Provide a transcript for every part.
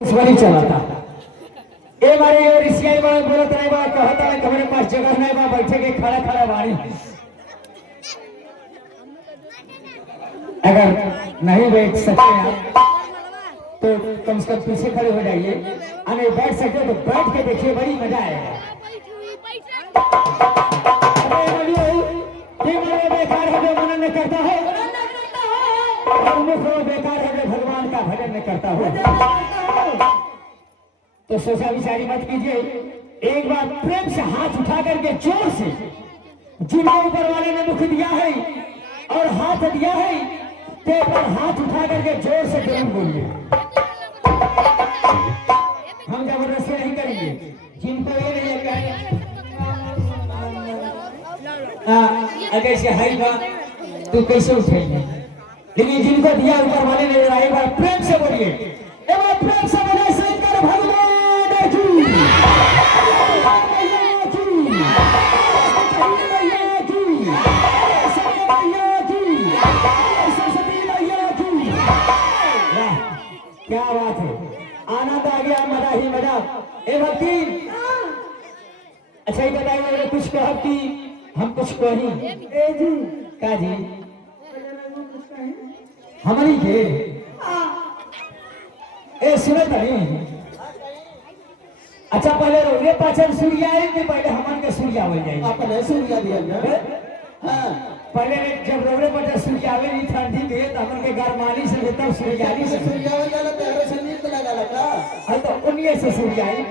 वही चलाता ए बारे ये रिसियाई वाला बोलत नहीं बा कहता है हमारे पास जगह नहीं बा बैठे के खड़ा खड़ा बाड़ी अगर नहीं बैठ सकते आप तो कम से कम पीछे खड़े हो जाइए अगर बैठ सकते तो बैठ के देखिए बड़ी मजा आएगा। बेकार है जो मनन नहीं करता है बेकार है जो भगवान का भजन नहीं करता हो तो सोचा विचारी मत कीजिए। एक बार प्रेम से हाथ उठा करके जोर से जिनके ऊपर वाले ने मुख दिया है और हाथ दिया है ते पर हाथ उठा करके जोर से जरूर बोलिए। हम जबरदस्ती नहीं करेंगे जिनको ये नहीं कहेंगे अगर से हाई बा तो कैसे उठेंगे लेकिन जिनको दिया ऊपर वाले ने एक बार प्रेम से बोलिए एक बार प्रेम से बोले शंकर भगवान क्या बात है आनंद आ गया मजा ही मजा। ए भक्ति अच्छा ही बताइए मेरे कुछ कहो कि हम कुछ कही ए जी का जी हमारी के ए सुनत नहीं अच्छा पहले रोगे पाचन सूर्य आए कि पहले हमारे के सूर्य आवल जाए अपने सूर्य दिया ना हां पहले जब रोगे पर सूर्य आवे नहीं ठंडी के तो हमन के गरमानी से तब सूर्याली से सूर्य आवे जाला प्यारे से नींद लगा लगा हां तो उन्हीं से सूर्य आई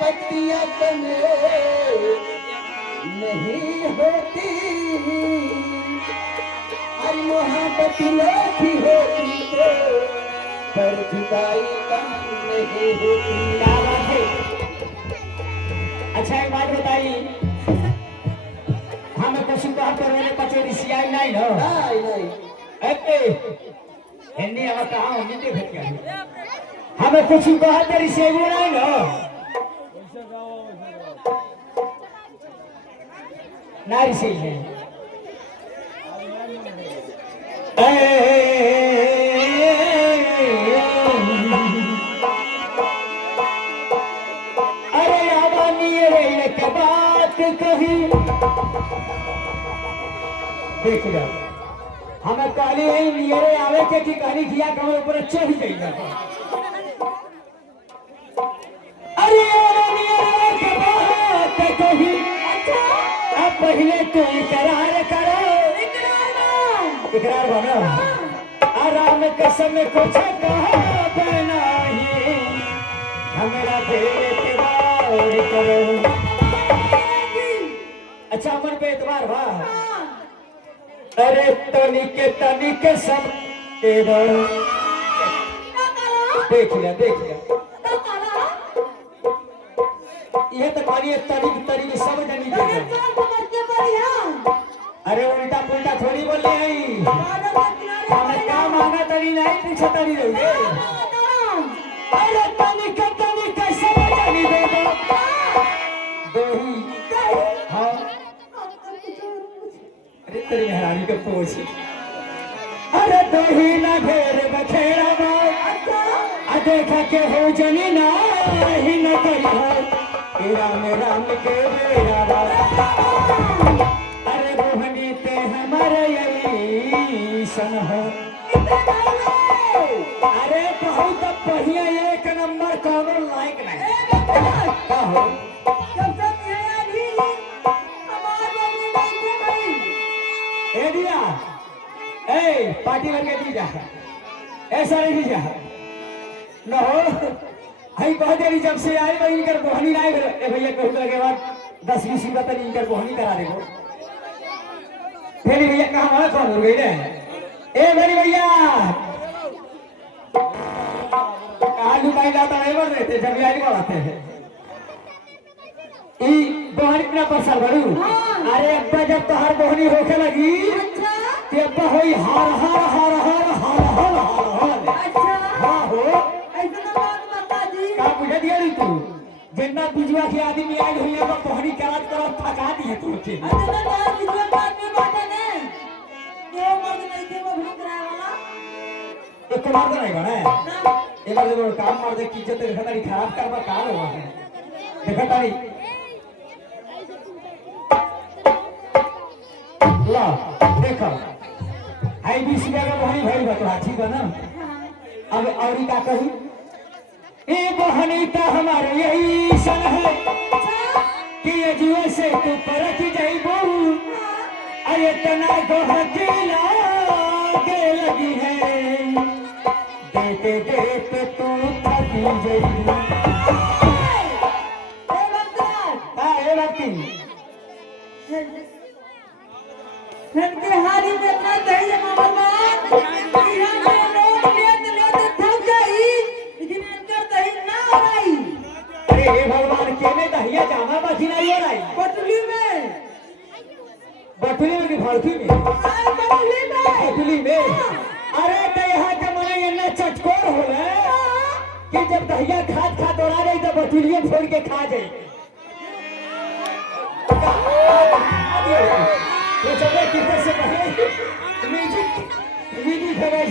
पत्तियां बने नहीं होती हर मोहब्बत लोधी होती तो पर जुदाई कम नहीं होती। क्या बात है। अच्छा एक बात बताइए हमें कुछ कहा कर मैंने पचे रिसियाई नहीं ना नहीं ए हिंदी हम कहा हिंदी भेज के हमें कुछ कहा कर रिसियाई नहीं ना नारी से है अरे आवानी रे के बात कही देख लो हमें काली है नियरे आवे के की कहानी किया कमर ऊपर चढ़ गई अरे आवानी रे के बात कही पहले तो इकरार करो इकरार बनो आराम कसम कुछ कहो नहीं हमारा एतबार करो। अच्छा मन पे एतबार बा अरे तनिक सब देख लिया ये तो पानी तनिक सब जनी अरे उल्टा पुल्टा थोड़ी बोल रही हमें क्या मांगा तरी नहीं पीछे तरी रही अरे तनिक सब जानी दो ही हाँ अरे तेरी हरानी के पोछ अरे दो ही ना घेर बखेड़ा बात देखा के हो जनी ना ही न करी राम के बेरा अरे रोहनी ते हमारे यही सन हो अरे बहुत बढ़िया एक नंबर कौनो लायक नहीं का हो ए दिया ए पार्टी करके दी जा ऐसा नहीं जा न हो हई बहुत देरी जब से आए वही इनकर बोहनी नहीं ए भैया कहू के बाद 10-20 रुपया तक इनकर बोहनी करा देबो फेरी भैया कहां वाला कौन हो गई रे ए मेरी भैया आलू भाई लाता नहीं बढ़ रहे थे जब यारी बढ़ाते हैं ई बोहनी इतना परसल बड़ू अरे अब्बा जब तोहार बोहनी होके लगी कि अब्बा होई हार हार हार हार हार हार हार हार हाँ हो का बुझा दिया रे तू जितना बिजुआ के आदमी आए हुई है बोहनी करात करो थका दी है तू के एक मार दे नहीं बना ये बार जब काम मार दे की इज्जत देखा तारी खराब करवा काल हुआ है देखा तारी ला देखो आई भी सिवा का बहनी भाई बता ठीक है ना अब औरी का कही ए बहनी तो हमारे यही सन है कि ये जुए से तू परख जाइबो अरे तना को हकीला के लगी है देते देते तू थकी जाइबो ए भक्ति के हारी में इतना दही है भगवान यहाँ में लोग लेते थक गई लेकिन इनका दही ना हो रही अरे हे भगवान केने दहिया जाना बाकी नहीं हो रही बटुली में कि फालतू में बटुली में अरे तो यहाँ के मने इतना चटकोर हो कि जब दहिया खाद खाद दौड़ा रही तो बटुलिए फोड़ के खा जाए तो चले कितने से पहले म्यूजिक भगाई